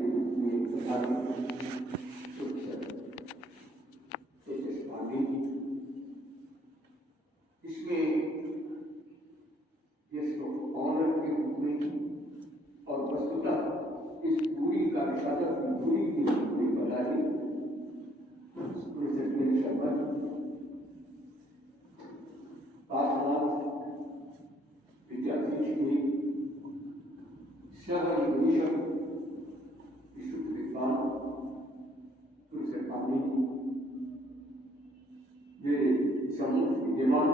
के रूप में प्रधानमंत्री इसमें गेस्ट ऑफ ऑनर के रूप में और वस्तुतः इस पूरी कार्यशाला की दूरी के रूप में बनाई प्रोफेसर शर्मा, पार्श्वनाथ विद्यापीठ में सह निदेशक विश्व विद्वान प्रोफेसर पानी, मेरे सम्मुख विद्यमान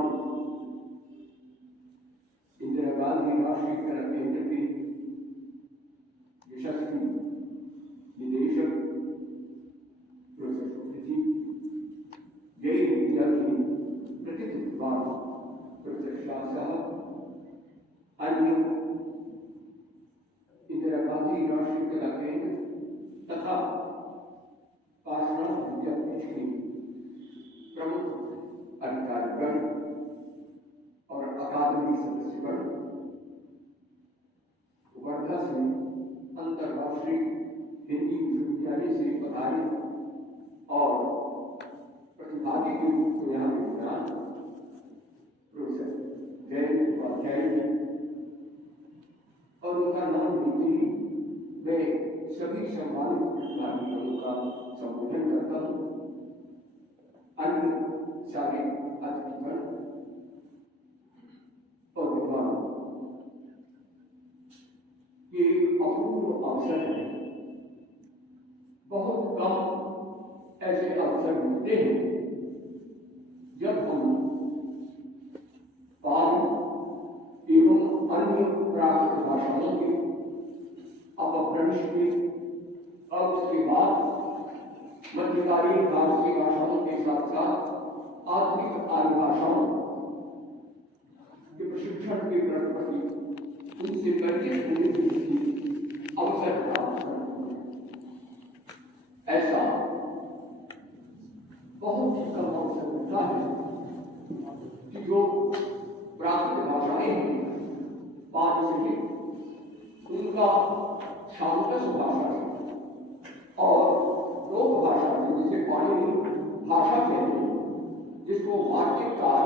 इंदिरा गांधी राष्ट्रीय कला केंद्र के यशस्वी निदेशक प्रोफेसर सुकृति, जय विद्या की प्रतिष्ठित विद्वान प्रोफेसर शाह साहब, अन्य इंदिरा गांधी राष्ट्रीय कला केंद्र तथा पार्श्वनाथ विद्यापीठ के प्रमुख अधिकारीगण और अकादमी सदस्यगण, वर्धा से अंतर्राष्ट्रीय हिंदी विश्वविद्यालय से पधारे और प्रतिभागी के रूप में यहाँ विद्वान प्रोफेसर जय उपाध्याय और उनका नाम लेते ही मैं सभी सम्मानित प्रतिभागियों का संबोधन करता हूँ। अन्य सारे अतिथिगण और विद्वान, ये अपूर्व अवसर है। बहुत कम ऐसे अवसर मिलते हैं जब हम पाली एवं अन्य प्राकृत भाषाओं के अपभ्रंश के और उसके बाद मध्यकालीन भारतीय भाषाओं के साथ साथ आधुनिक आर्य भाषाओं के प्रशिक्षण के प्रति उनसे परिचित होने की अवसर प्राप्त करते हैं। ऐसा बहुत ही कम अवसर होता है कि जो प्राकृत भाषाएं हैं पारसी उनका छांदस भाषा और लोक भाषा जिसे पाणिनि भाषा कहते हैं, जिसको वार्तिककार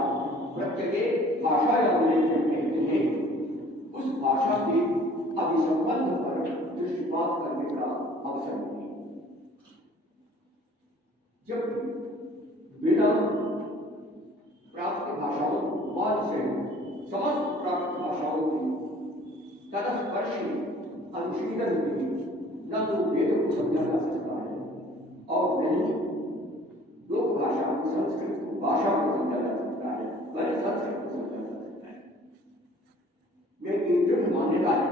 प्रत्येक भाषा या उल्लेखन कहते हैं, उस भाषा के अभिसंबंध पर दृष्टिपात करने का अवसर मिले। जब बिना प्राप्त भाषाओं वाद से समस्त प्राप्त भाषाओं की तलस्पर्शी अनुशीलन में न तो वेद को समझा जा सकता है और नहीं लोक भाषा को संस्कृत को भाषा को समझा जा सकता है, वह संस्कृत को समझा जा सकता है। मेरी दृढ़ मान्यता है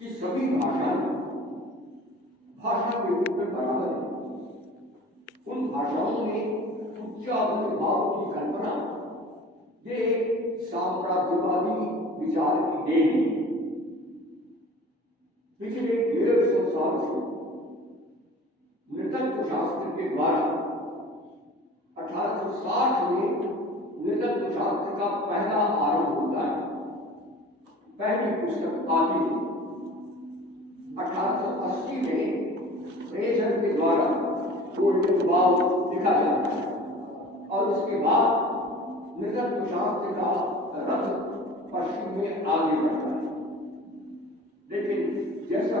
कि सभी भाषाएं भाषा के रूप में बराबर है। उन भाषाओं में उच्चावृत भाव की कल्पना ये साम्राज्यवादी विचार की देन है। पिछले 150 साल से नृतत्व शास्त्र के द्वारा 1860 में नृतत्व शास्त्र का पहला आरंभ होता है। पहली पुस्तक आती है 1880 में फ्रेजर के द्वारा गोल्डन वाव लिखा जाता है और उसके बाद नृतत्व शास्त्र का रथ पश्चिम में आगे बढ़ता है। लेकिन जैसा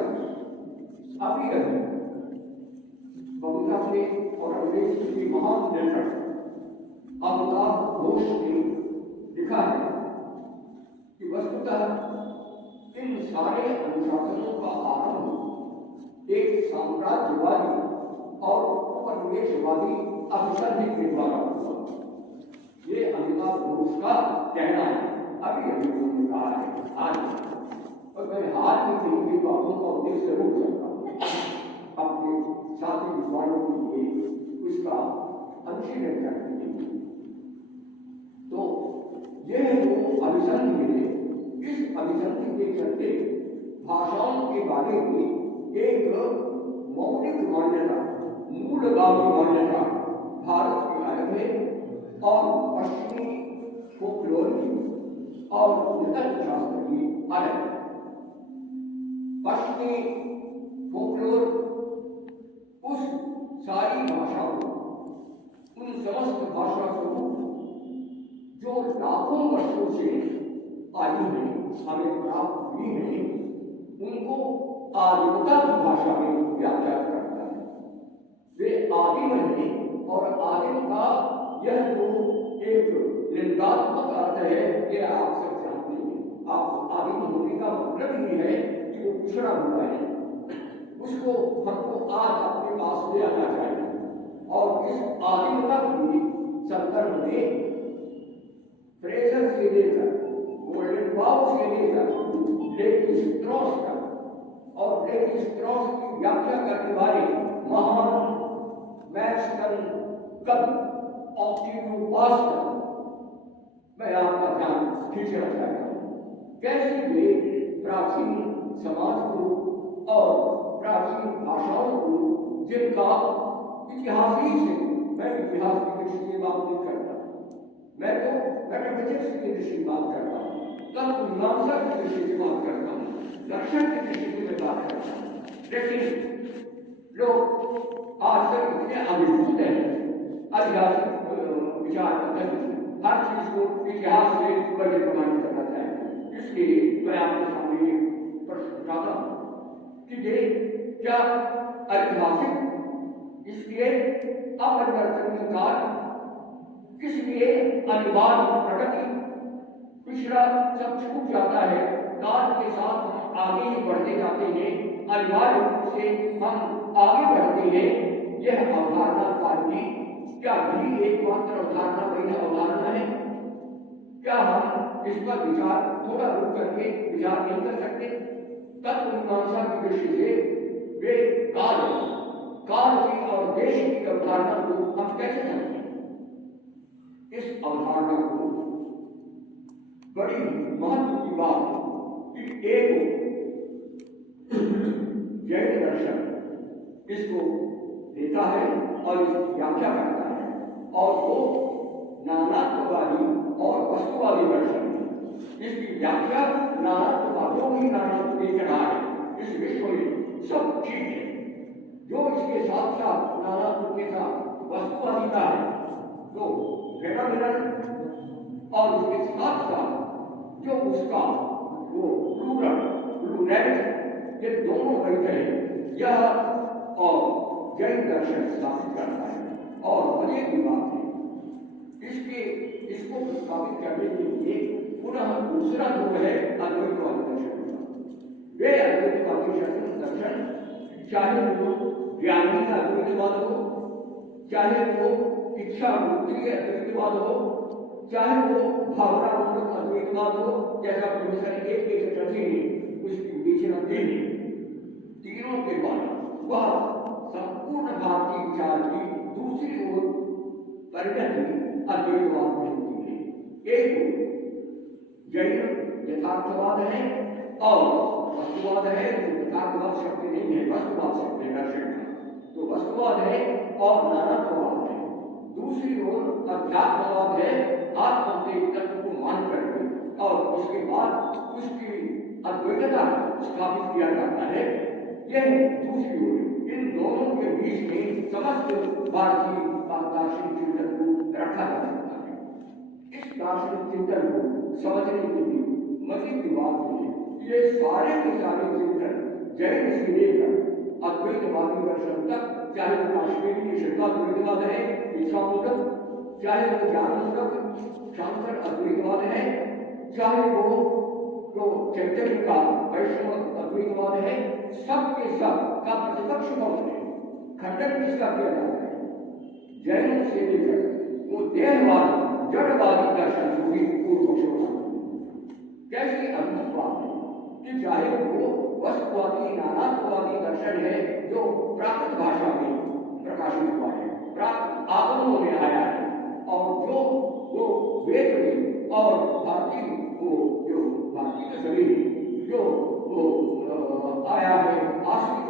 अभी रहे बबूता के और अंग्रेज के महान लेखक अमिताभ घोष ने लिखा है कि वस्तुतः इन सारे अनुशासनों का आरंभ एक साम्राज्यवादी और उपनिवेशवादी अभिसंधि के द्वारा हुआ। ये अमिताभ घोष का कहना है। अभी उन्होंने कहा है आज, और मैं हाल ही में इन बातों का उद्देश्य जरूर करता हूँ अपने साथी विद्वानों के लिए उसका अनुशीलन करने के लिए। तो यह जो अभिसंधि है, इस अभिसंधि के चलते भाषाओं के बारे में एक मौलिक मान्यता, मूलगामी मान्यता भारत की अलग है और पश्चिमी फोकलोर की और नृतत्व शास्त्र की अलग। पश्चिमी फोकलोर उस सारी भाषाओं, उन समस्त भाषा को जो लाखों वर्षों से आई है, हमें प्राप्त हुई है, उनको आदिमता की भाषा में व्याख्या करता है। वे आदिम है और आदिम का यह जो एक लिंगात्मक अर्थ है, ये आप सब जानते हैं। आप आदिम होने का मतलब ही है कि वो पिछड़ा हुआ है, उसको हमको आज अपने पास ले आना चाहिए। और इस आदिमता की संदर्भ में फ्रेजर से लेकर गोल्डन बाउ से लेकर लेवी स्ट्रॉस तक और लेवी स्ट्रॉस की व्याख्या करने वाले महान मैक्सवेल कल ऑक्टेवियो पास्कल, मैं आपका ध्यान खींचना चाहता हूँ। कैसे वे प्राचीन समाज को और प्राचीन भाषाओं को, जिनका इतिहास ही से, मैं इतिहास की दृष्टि से बात नहीं करता, मैं तो मेटाफिजिक्स की दृष्टि से बात करता हूँ, तत्व मीमांसा की दृष्टि से बात करता हूँ, दर्शन की दृष्टि से मैं बात करता हूँ। लेकिन लोग आजकल इतने अभिभूत हैं ऐतिहासिक विचार पद्धति, हर चीज को इतिहास से बड़े प्रमाणित करना चाहिए। इसलिए मैं आपके सामने प्रश्न उठाता हूँ कि ये क्या ऐतिहासिक, इसलिए अपरिवर्तनीय काल, इसलिए अनिवार्य प्रगति, पिछड़ा सब छूट जाता है, काल के साथ हम आगे ही बढ़ते जाते हैं, अनिवार्य रूप से हम आगे बढ़ते हैं। यह अवधारणा काल की क्या भी एकमात्र अवधारणा वही अवधारणा है? क्या हम इस पर विचार थोड़ा रुक करके विचार नहीं कर सकते? तत्व मीमांसा की दृष्टि से वे काल की और देश की अवधारणा को हम कैसे समझें? इस अवधारणा को बड़ी महत्व की बात है कि एक जैन दर्शन इसको देता है और इसकी व्याख्या करता है, और वो नानात्ववादी और वस्तुवादी दर्शन है। इसकी व्याख्या नानात्ववादियों की नानात्व लेकर आए, इस विश्व में सब ठीक है, जो इसके साथ साथ नानात्व के साथ वस्तुवादिता है, तो फेनोमेनल, और इसके साथ साथ जो उसका वो प्लूरल, ये दोनों बैठे हैं, यह और जैन दर्शन स्थापित करता है। और मजे की बात है, इसको स्थापित करने के लिए पुनः दूसरा जो है अद्वैतवादी दर्शन, वे अद्वैतवादी दर्शन, चाहे वो ज्ञानी का अद्वैतवाद हो, चाहे वो इच्छा मुक्ति अद्वैतवाद हो, चाहे वो भावनात्मक अद्वैतवाद हो, जैसा प्रोफेसर एक चटर्जी ने उसकी विवेचना दी, तीनों के बाद वह संपूर्ण भारतीय विचार की दूसरी ओर परिणति अद्वैतवाद में होती है। एक जैन यथार्थवाद है और वस्तुवाद है, यथार्थवाद शब्द नहीं है, वस्तुवाद शब्द है दर्शन का, तो वस्तुवाद है और नानात्ववाद है। दूसरी ओर अध्यात्मवाद है, आत्मा के तत्व को मान करके, और उसके बाद उसकी अद्वैतता स्थापित किया जाता है। यह दूसरी ओर, इन दोनों के बीच में समस्त भारतीय दार्शनिक चिंतन को रखा जा सकता है। इस दार्शनिक चिंतन को समझने के लिए मजीद की बात है, ये सारे के सारे चिंतन जैन से लेकर अद्वैतवादी दर्शन तक, चाहे वो काश्मीरी शंकराद्वैतवाद है, इच्छामूलक, चाहे वो ज्ञानमूलक शांकर अद्वैतवाद है, चाहे वो जो चैतन्य का वैष्णव अद्वैतवाद है, सब के सब का प्रतिपक्ष कौन है? खंडन किसका किया जाता है? जैन से लेकर वो देहवादी जड़वादी दर्शन को भी पूर्व पक्ष होता है। कैसी अद्भुत बात है कि चाहे वो वस्तुवादी नानात्ववादी दर्शन है जो प्राकृत भाषा में प्रकाशित हुआ है, प्राकृत आगमों में आया है, और जो वो वेद में और भारतीय वो जो भारतीय शरीर जो वो आया है आश्रित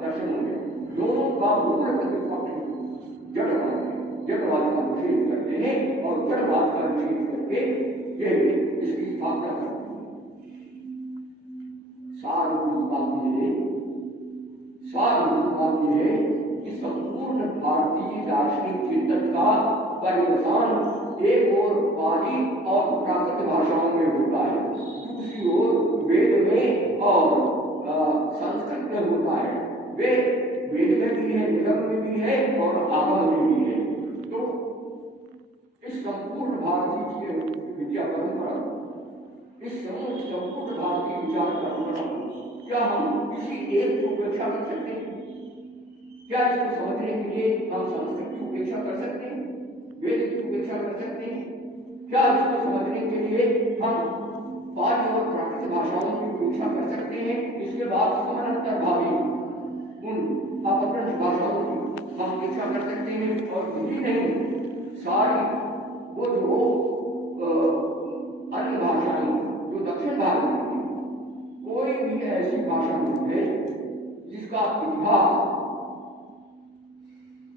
दर्शनों में, दोनों का मूल प्रतिपक्ष जड़वाद का निषेध करते हैं और जड़वाद का निषेध करके ये इसकी स्थापना करते हैं। सारभूत बात ये सारी बात यह है कि संपूर्ण भारतीय दार्शनिक चिंतन का परिवर्तन एक ओर पाली और प्राकृत भाषाओं में होता है, दूसरी ओर वेद में और संस्कृत में होता है। वे वेद में भी है, निगम में भी है और आगम में भी है। तो इस संपूर्ण भारतीय विद्या परंपरा, इस संपूर्ण भारतीय विचार परंपरा, क्या हम किसी एक की उपेक्षा कर सकते हैं? क्या इसको समझने के लिए हम संस्कृत की उपेक्षा कर सकते हैं, वेद की उपेक्षा कर सकते हैं? क्या इसको समझने के लिए हम पाली और प्राकृत भाषाओं की उपेक्षा कर सकते हैं? इसके बाद समानांतर भावी उन अपभ्रंश भाषाओं की हम उपेक्षा कर सकते हैं। और यही नहीं, सारी वो जो अन्य भाषाएं जो दक्षिण भारत की, कोई भी ऐसी भाषा नहीं है जिसका इतिहास,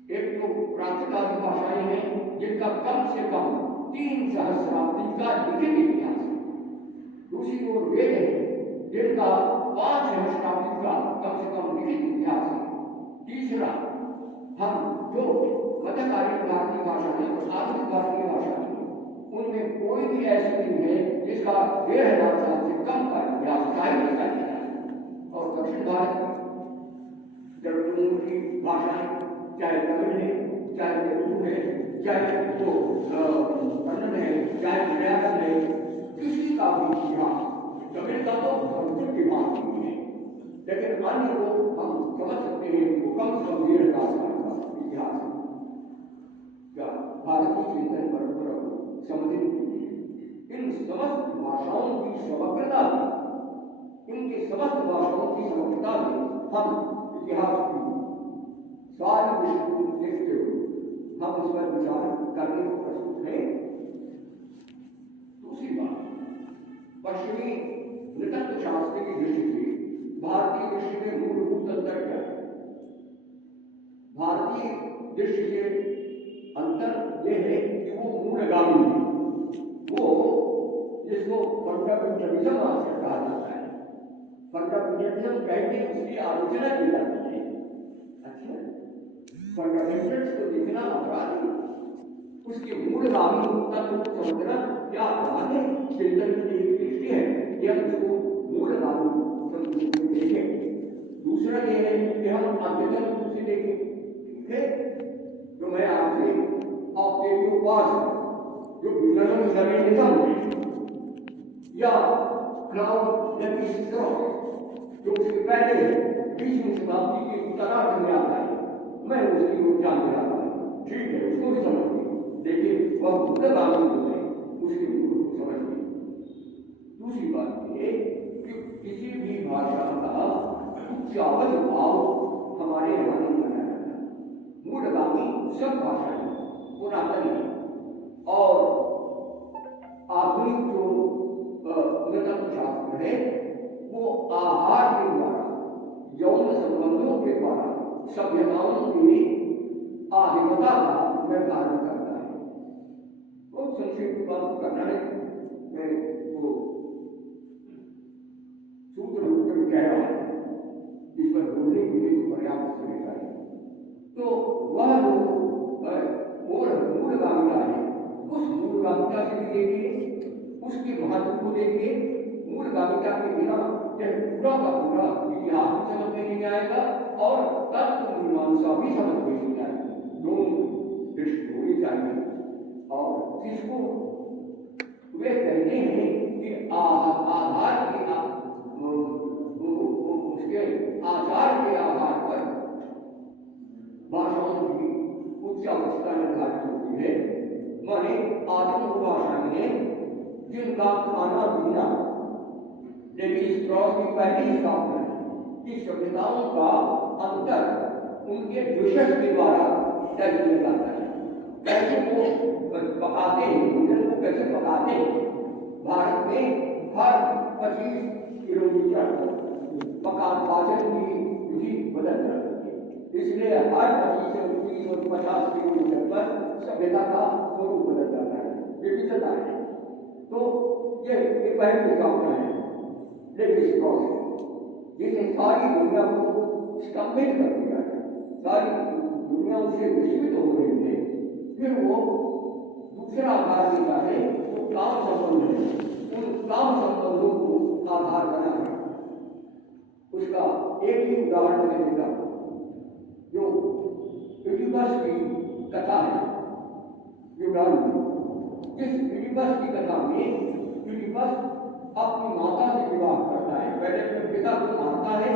एक तो प्राचीन भाषाएं हैं जिनका कम से कम 3 सहस्राब्दी का लिखित इतिहास है, दूसरी ओर वेद है जिनका 5 सहस्राब्दी का कम से कम लिखित इतिहास है, तीसरा हम जो मध्यकालीन भारतीय भाषा है और आधुनिक भारतीय भाषा है, उनमें कोई भी ऐसी नहीं है जिसका 1500 साल से कम का इतिहास चाहिए का इतिहास। और दक्षिण भारत की भाषाएं, चाहे तमिल है, चाहे तेलुगु है, चाहे वो कन्नड़ है, चाहे मलयालम है, किसी का भी इतिहास, तमिल का तो संस्कृत की बात नहीं है, लेकिन अन्य को हम समझ सकते हैं वो कम से कम 1500 साल का इतिहास है। क्या भारतीय चिंतन परंपरा को समझने के लिए इन समस्त भाषाओं की समग्रता में, इनके समस्त भाषाओं की समग्रता में हम इतिहास की सारी विषय को देखते हुए हम उस पर विचार करने को प्रस्तुत हैं। दूसरी बात, पश्चिमी नृतत्व शास्त्र की दृष्टि से भारतीय दृष्टि में मूलभूत अंतर क्या है? भारतीय दृष्टि से अंतर यह है कि वो मूलगामी है, वो जिसको फंडामेंटलिज्म कहा जाता है। फंडामेंटलिज्म कहते उसकी आलोचना की जाती है। अच्छा, फंडामेंटल्स को देखना अपराध है, उसके मूलगामी तत्व को समझना क्या अपराध है? चिंतन की एक दृष्टि है कि हम उसको मूलगामी तत्व को देखें। दूसरा यह है कि हम अद्यतन रूप से देखें। ठीक है, जो मैं आपसे आपके लिए पास जो यूनानिज्म है या क्राउड लेविसिस्ट्रॉस जो उसके पहले 20वीं शताब्दी के उत्तरार्ध में आता है, मैं उसकी ओर ध्यान दे रहा हूँ। ठीक है, उसको भी समझिए, लेकिन वह मूलगामी जो है उसके मूल को समझिए। दूसरी बात ये कि किसी भी भाषा का उच्चावच भाव हमारे यहाँ नहीं माना जाता। मूलगामी सब भाषाएं पुरातन है और आधुनिक जो नृतत्व शास्त्र है वो आहार के द्वारा, यौन संबंधों के द्वारा सभ्यताओं की आदिमता का निर्धारण करता है। बहुत संक्षिप्त बात करना है, मैं वो सूत्र रूप में कह रहा हूँ, इस पर बोलने के लिए पर्याप्त समय चाहिए। तो वह जो मूलगामिता है, उस मूलगामिता से भी देखिए, उसके महत्व को देखिए। मूलगामिता के बिना यह पूरा का पूरा इतिहास भी समझ में नहीं आएगा और तत्व मीमांसा भी समझ में नहीं आएगी। दोनों दृष्टि होनी चाहिए। और जिसको वे कहते हैं कि आधार के उसके आचार के आधार पर भाषाओं की उच्च अवस्था निर्धारित होती है। माने आदिम भाषाएं हैं जिनका खाना पीना लेविसिस्ट्रॉस की पहली स्थापना है कि सभ्यताओं का अंतर उनके डिशेस के द्वारा तय किया जाता है। कैसे वो पकाते हैं, भोजन को कैसे पकाते हैं। भारत में हर 25 किलोमीटर पाचन की विधि बदल जाती है, इसलिए हर 25 30 और 50 किलोमीटर पर सभ्यता का स्वरूप बदल जाता है, ये विषयता है। तो ये पहली स्थापना है लेविसिस्ट्रॉस, जिसे सारी दुनिया को स्तंभित कर दिया है, सारी दुनिया उसे विस्मित हो रही है। फिर वो दूसरा आधार देता है, वो काम संबंध है, उन काम संबंधों को आधार बना है। उसका एक ही उदाहरण मैं देता हूँ, जो इडिपस की कथा है यूनान में। इस इडिपस की कथा में इडिपस अपनी माता से विवाह करता है, पहले अपने पिता को मारता है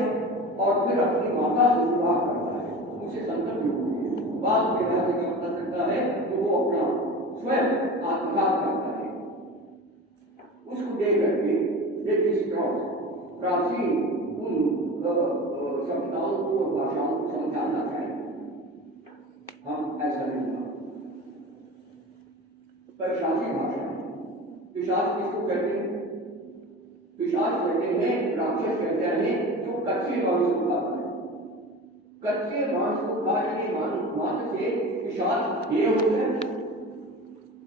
और फिर अपनी माता से विवाह करता है, उसे संतति होती है। बाद में जैसे कि पता चलता है तो वो अपना स्वयं आत्मघात करता है। उसको देख करके प्राचीन उन सभ्यताओं को और भाषाओं को समझाना चाहिए, हम ऐसा नहीं करते। पैशाची भाषा है। पिशाच किसको कहते हैं? पिशाच कहते हैं, राक्षस कहते हैं जो कच्चे मांस को खाता है। कच्चे मांस को खाने के मांस से पिशाच ये होता है,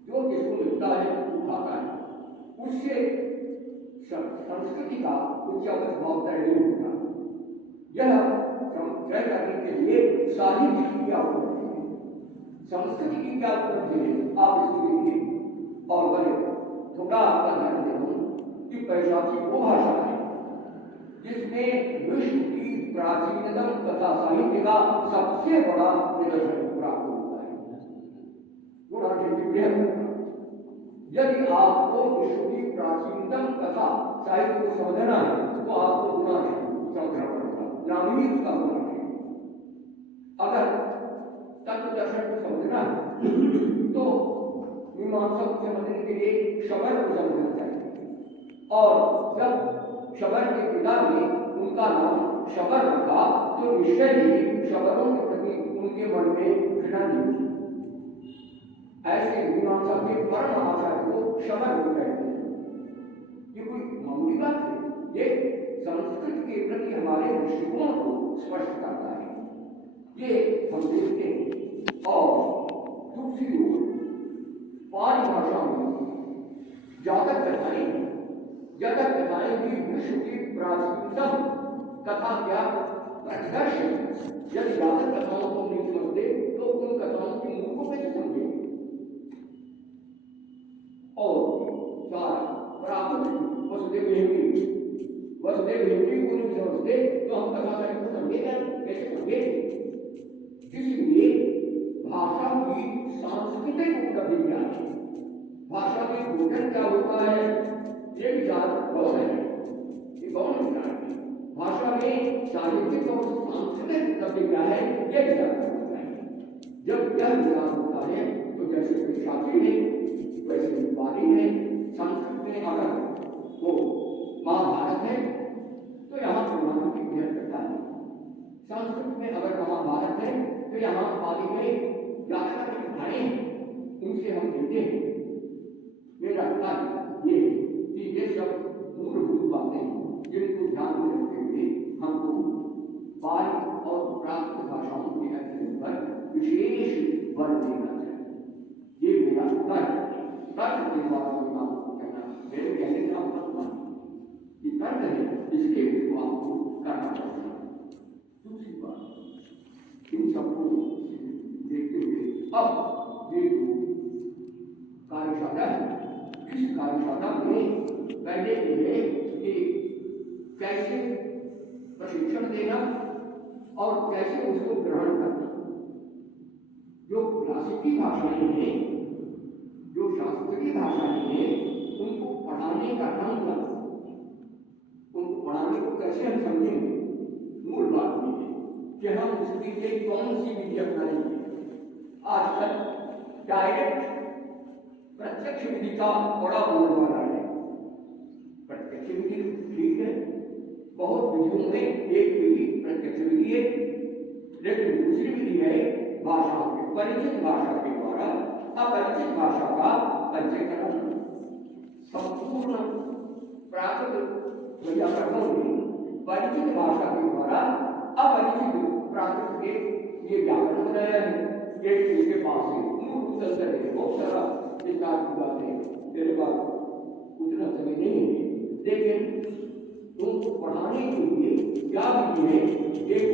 जो जिसको मिलता है वो खाता है। उससे संस्कृति का उच्चावच भाव तय नहीं होता। यह तय करने के लिए साहित्य की क्या उपलब्धि है, संस्कृति की क्या उपलब्धि है, आप इसको देखिए और बने थोड़ा आपका ध्यान दें कि पैशाची वो भाषा है जिसमें विश्व की प्राचीनतम कथा साहित्य का सबसे बड़ा निदर्शन प्राप्त होता है। यदि आपको विश्व की प्राचीनतम कथा साहित्य को समझना है तो आपको गुणा समझना पड़ेगा, नामी उसका गुणा है। अगर तत्व दर्शन को समझना है तो मीमांसा को समझने के लिए शबर को समझना चाहिए, और जब शबर के पिता ने उनका नाम शबर रखा तो निश्चय ही शबरों के प्रति उनके मन में घृणा नहीं थी। ऐसे मीमांसा के परम आचार्य को शबर भी कहते हैं। ये कोई मामूली बात है, ये संस्कृत के प्रति हमारे दृष्टिकोण को स्पष्ट करता है, ये हम देखते हैं। और दूसरी ओर पाली भाषा में जातक कथाएं भी विश्व की प्राचीनतम कथा क्या प्रदर्शन। यदि जातक कथाओं को नहीं समझते तो उन कथाओं के मूल को कैसे समझेंगे? और वसुदेव हिंदी को नहीं समझते तो हम कथा साहित्य को समझेंगे कैसे समझेंगे? इसलिए भाषा की सांस्कृतिक उपलब्धि क्या है, भाषा के गठन क्या होता है, ये विचार गौण है, ये गौण विचार है। भाषा में साहित्यिक और सांस्कृतिक उपलब्धि क्या है, ये विचार करना चाहिए। जब यह विचार होता है तो जैसे पैशाची है वैसे पाली है। संस्कृत में अगर वो महाभारत है तो यहाँ पुराणों की कथा है, संस्कृत में अगर महाभारत है तो यहाँ पाली में ज्यादातर जो कथाएं उनसे हम देखते हैं। मेरा कार्य ये कि ये सब मूलभूत बातें हैं जिनको ध्यान में रखते हुए हमको पाली और प्राकृत भाषाओं के अध्ययन पर विशेष बल देना चाहिए। ये मेरा कार्य तर्क के द्वारा कहना मेरे कहने का मतलब कि तर्क है, इसलिए उसको आपको करना पड़ेगा। दूसरी बात, इन सबको देखते हुए अब ये कार्यशाला है, इस कार्यशाला में पहले ये है कि कैसे प्रशिक्षण देना और कैसे उसको ग्रहण करना। जो क्लासिकी भाषाएं हैं, जो शास्त्रीय भाषाएं हैं, उनको पढ़ाने का ढंग क्या, उनको पढ़ाने को कैसे हम समझेंगे, मूल बात ये है कि हम उसके लिए कौन सी विधि अपनाएंगे। आजकल डायरेक्ट प्रत्यक्ष विधि का बड़ा बोलबाला है। प्रत्यक्ष विधि ठीक है, बहुत विधियों में एक विधि प्रत्यक्ष विधि है, लेकिन दूसरी विधि है भाषा के परिचित भाषा के द्वारा अपरिचित भाषा का पंचीकरण। संपूर्ण प्राकृत व्याकरणों में परिचित भाषा के द्वारा अपरिचित प्राकृत के ये व्याकरण बनाया है। एक इसके पास है बहुत सारा विस्तार की बातें मेरे पास उतना समय नहीं है, लेकिन उनको पढ़ाने के लिए क्या विधि है, एक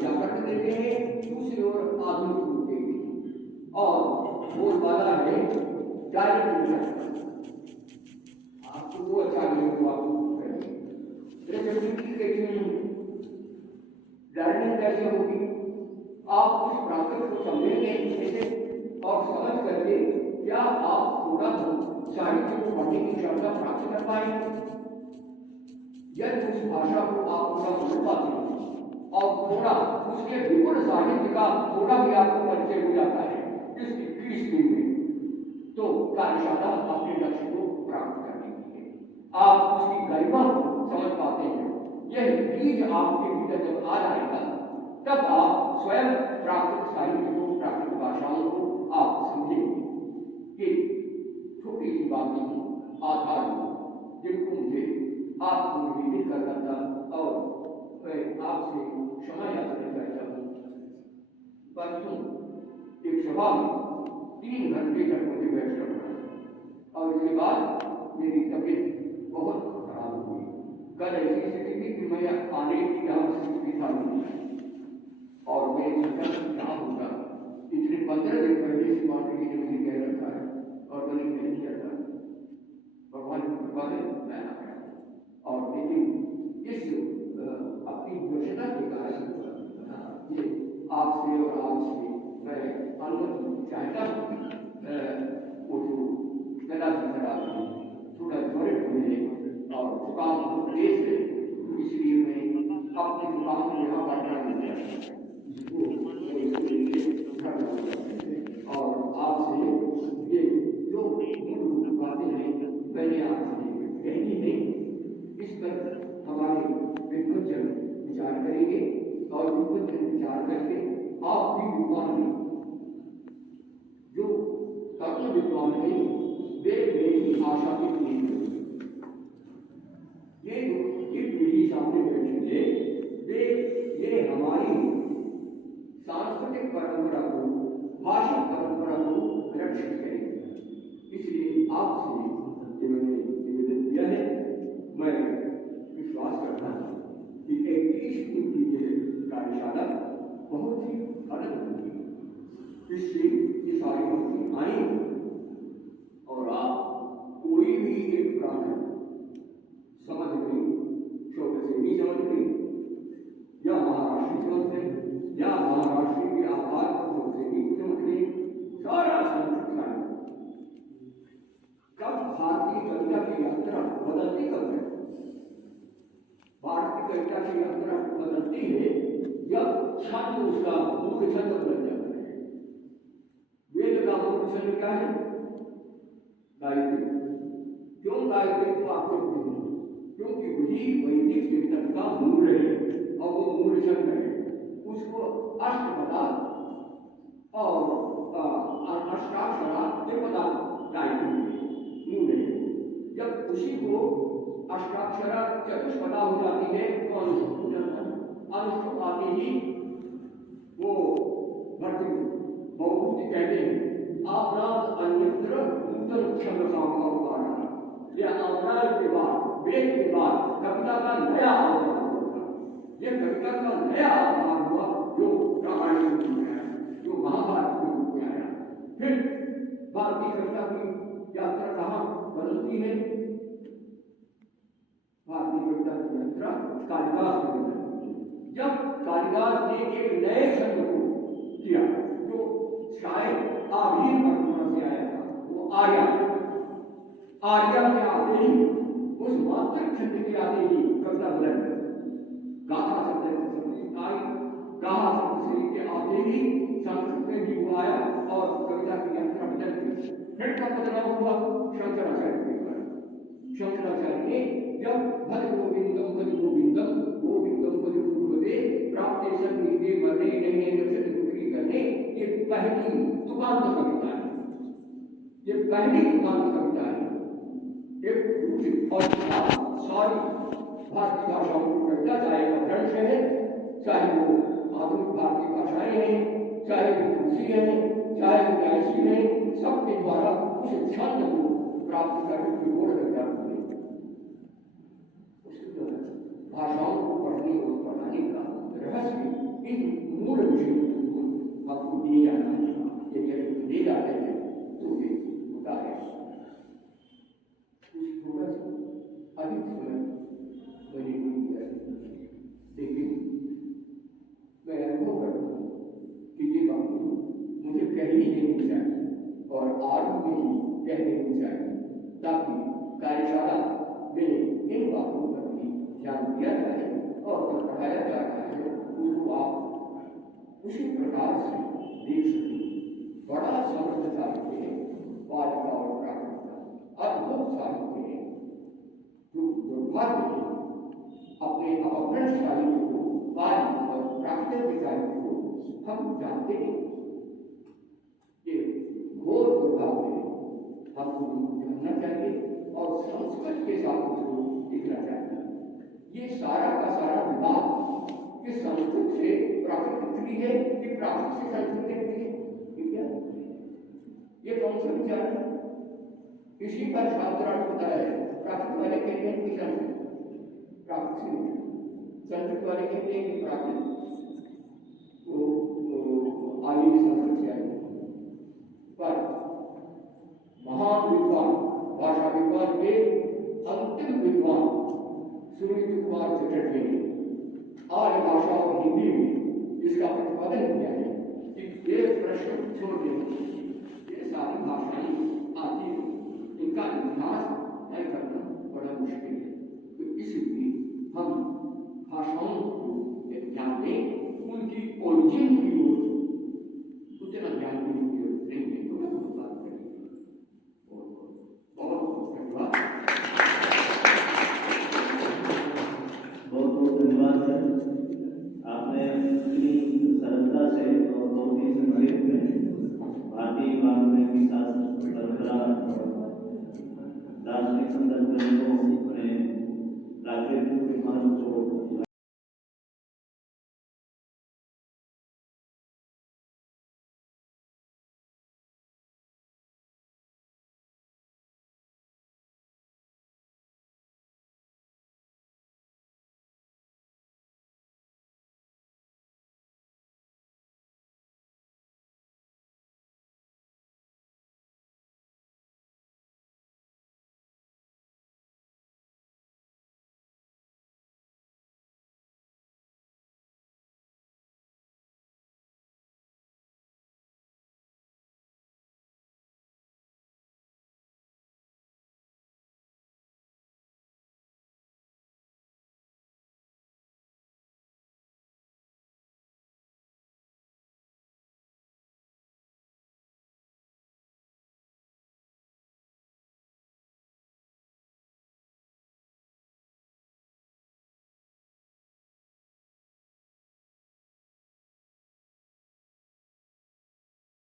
व्याकरण देते हैं, दूसरी ओर आधुनिक रूप देते हैं। और बोलबाला है डायरेक्ट। आपको वो अच्छा नहीं हुआ लर्निंग कैसे होगी? आप उस प्राकृत को समझेंगे कैसे और समझ करके क्या आप थोड़ा साहित्य को पढ़ने की क्षमता प्राप्त कर पाएंगे? यदि उस भाषा को आप थोड़ा समझ पाते हैं और थोड़ा उसके विपुल साहित्य का थोड़ा भी आपको परिचय हो जाता है इस 21 दिन में, तो कार्यशाला अपने लक्ष्य को प्राप्त करने के लिए आप उसकी गरिमा को समझ पाते हैं। यह बीज आपके भीतर जब आ जाएगा तब आप स्वयं प्राकृत साहित्य को, प्राकृत भाषाओं को आप समझेंगे कि छोटी सी बातें हैं आधार जिनको मुझे आपको निवेदित करना था और मैं आपसे क्षमा याचना चाहता हूँ। परसों एक सभा में 3 घंटे तक मुझे बैठना पड़ा और इसके बाद मेरी तबीयत बहुत खराब हो गई। कल ऐसी स्थिति थी कि मैं आने की यहाँ स्थिति था नहीं और मैं सोचा क्या होगा। इतने 15 दिन पहले से माता जी ने मुझे कह रखा है और मैंने नहीं किया था। भगवान की कृपा से मैं आ गया और लेकिन इस अपनी योजना के कारण ये आपसे और आपसे मैं अनुमति चाहता हूँ। वो जो गला से खराब है थोड़ा त्वरित हुए और जुकाम तेज है, इसलिए मैं अपने जुकाम को यहाँ पर और आपसे ये जो मूल बातें हैं मैंने आपसे कहनी है, इस पर हमारे विद्वज्जन विचार करेंगे और विद्वज्जन विचार करके आप भी विद्वान हैं। जो तत्व विद्वान है वे मेरी आशा की पीढ़ी ये पीढ़ी सामने बैठेंगे वे ये हमारी सांस्कृतिक परंपरा को, भाषा परंपरा को रक्षित करेंगे। इसलिए आपसे जिन्होंने निवेदन किया है, मैं विश्वास करता हूँ कि 21 दिन की ये कार्यशाला बहुत ही अलग होगी। इससे ये सारी बातें आई और आप कोई भी एक प्रार्थना समझ गई, शोक से नहीं समझ गई या महाराष्ट्र समझ गई या महाराष्ट्र के आधार पर शोक से नहीं समझ गई, सारा संस्कृत कब भारतीय कविता की यात्रा बदलती कब है? भारतीय कविता की यात्रा बदलती है जब छंद उसका मूल छंद बदल जाता है। वेद का मूल छंद क्या है? गायत्री। क्यों गायत्री को आपको क्योंकि वही वैदिक कीर्तन का मूल है और वो मूल छंद है। उसको अष्टपदा और अष्टाक्षरा त्रिपदा गायत्री मूल है। जब उसी को अष्टाक्षरा चतुष्पदा हो जाती है तो अनुष्ठुप हो जाता है। अनुष्ठुप आते ही वो भक्ति बहुत कहते हैं अपराध अन्यत्र नूतन छंद सामना या अपराध के बाद वेद के बाद कविता का नया अवतार हुआ। यह कविता का नया अवतार हुआ जो रामायण में आया, जो महाभारत में आया। फिर भारतीय कविता की यात्रा कहाँ बदलती है? भारतीय कविता की यात्रा कालिदास में बदलती है। जब कालिदास ने एक नए छंद को किया जो शायद आभीर परंपरा से आया था, वो आर्या में आते ही उस मातृ छंद के आते ही कविता बदल गई। गाथा शब्द से आई, गाहा शब्द से के आते ही संस्कृत में भी वो आया और कविता की यात्रा बदल गई। फिर का बदलाव हुआ शंकराचार्य के द्वारा। शंकराचार्य ने जब भज गोविंदम गोविंदम भज पूर्वते प्राप्ते सन्निधि मरने नहीं दुखी करने, ये पहली तुकांत कविता है। ये पहली तुकांत कविता है। एक और सारी भारतीय भाषाओं को कविता, चाहे वो ग्रंथ है, चाहे वो आधुनिक भारतीय भाषाएं हैं, चाहे वो तुलसी है, चाहे वो गायत्री है, सबके द्वारा उस छंद को प्राप्त करने की ओर लग जाती है। उसके भाषाओं को पढ़ने और पढ़ाने का रहस्य इन मूल विषयों को आपको दिए जाना है। यदि आपको दिए जाते हैं तो ये होता है। कुछ थोड़ा सा अधिक समय मैंने नहीं दिया, लेकिन मैं अनुभव करता हूँ कि ये बातें मुझे कह ही देनी चाहिए और आरंभ में ही कह देनी चाहिए, ताकि कार्यशाला में इन बातों पर भी ध्यान दिया जाए और जो पढ़ाया जा रहा है उसको आप उसी प्रकार से देख सकें। बड़ा समृद्ध साहित्य है बालिका और प्राकृत का, अद्भुत साहित्य है। जो दुर्भाग्य है अपने अपभ्रंश साहित्य को, बालिका और प्राकृतिक साहित्य को हम जानते हैं। ये घोर दुर्भाग्य है। हमको जानना चाहिए और संस्कृत के साथ उसको लिखना चाहिए। ये सारा का सारा विवाद कि संस्कृत से प्राकृतिक भी है कि प्राकृतिक से संस्कृत भी है, ठीक है? ये कौन सा विचार है? इसी पर शास्त्रार्थ होता है। प्राकृतिक वाले कहते हैं कि संस्कृत प्राकृतिक से नहीं, संस्कृत वाले कहते हैं कि प्राकृतिक तो आगे संस्कृत से आएगी। पर महान विद्वान, भाषा विद्वान के अंतिम विद्वान सुनीत कुमार चटर्जी ने आर्य भाषा और हिंदी में इसका प्रतिपादन किया है कि ये प्रश्न छोड़ने ये सारी भाषाएं आती हैं, इनका इतिहास तय करना बड़ा मुश्किल है। तो इसलिए हम भाषाओं को ध्यान दें, उनकी ओरिजिन की ओर उतना ध्यान देने की जरूरत नहीं है। तो मैं बहुत बात करेंगे। बहुत धन्यवाद। बहुत बहुत धन्यवाद सर।